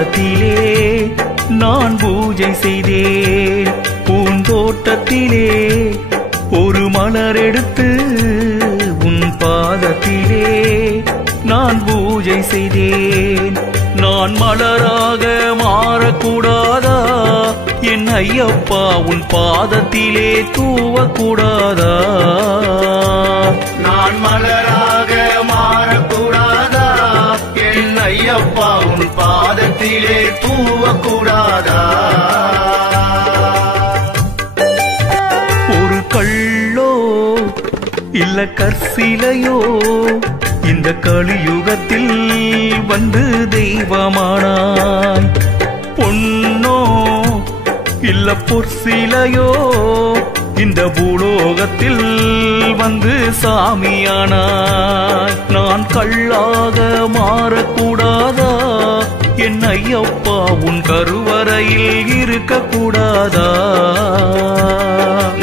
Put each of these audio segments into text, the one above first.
பாதத்திலே நான் பூஜை செய்தேன். பூந்தோட்டத்திலே ஒரு மலர் எடுத்து உன் பாதத்திலே நான் பூஜை செய்தேன். நான் மலராக மாறக்கூடாதா? என் ஐயப்பா உன் பாதத்திலே தூவக்கூடாதா? நான் மலராக மாறக்கூடாதா? என் ஐயப்பா உன் பாதத்திலே தூவக்கூடாதா? ஒரு கல்லோ இல்ல கற்சிலையோ இந்த கலியுகத்தில் வந்து தெய்வமானாய். பொன்னோ இல்ல பொற்சிலையோ இந்த பூலோகத்தில் வந்து சாமியானாய். நான் கல்லாக மாறக்கூடாதா? என் ஐயப்பா உன் கருவறையில் இருக்கக்கூடாதா?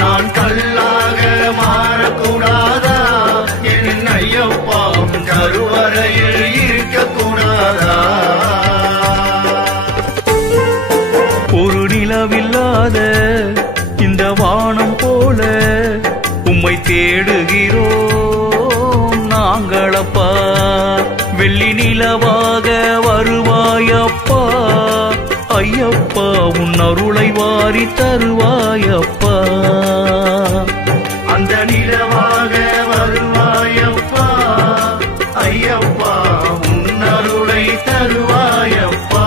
நான் கல்லாக மாறக்கூடாதா? என் ஐயப்பா உன் கருவறையில் இருக்கக்கூடாதா? ஒரு நிலவில்லாத இந்த வானம் போல உம்மை தேடுகிறோம் நாங்களப்பா. வெள்ளி நிலவாக வருவாயப்பா ஐயப்பா, உன் அருளை வாரி தருவாயப்பா. அந்த நிலவாக வருவாயப்பா ஐயப்பா, உன் அருளை தருவாயப்பா.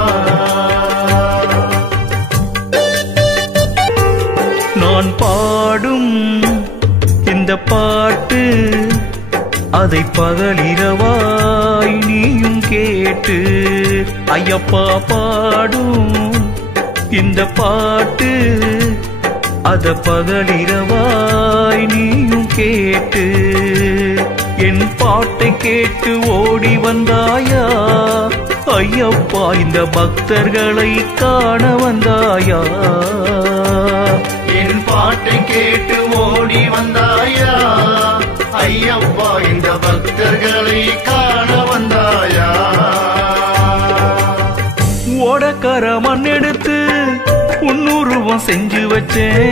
நான் பாடும் இந்த பாட்டு அதை பகலிரவாய் நீயும் கேட்டு, ஐயப்பா பாடும் இந்த பாட்டு அத பகலிரவாய் நீயும் கேட்டு, என் பாட்டை கேட்டு ஓடி வந்தாயா ஐயப்பா, இந்த பக்தர்களை காண வந்தாயா? என் பாட்டை கேட்டு ஓடி வந்தாயா ஐயப்பா, இந்த பக்தர்களை காண வந்தாயா? ஓடக்கர மண் எடுத்து உன்னுருவம் செஞ்சு வச்சேன்.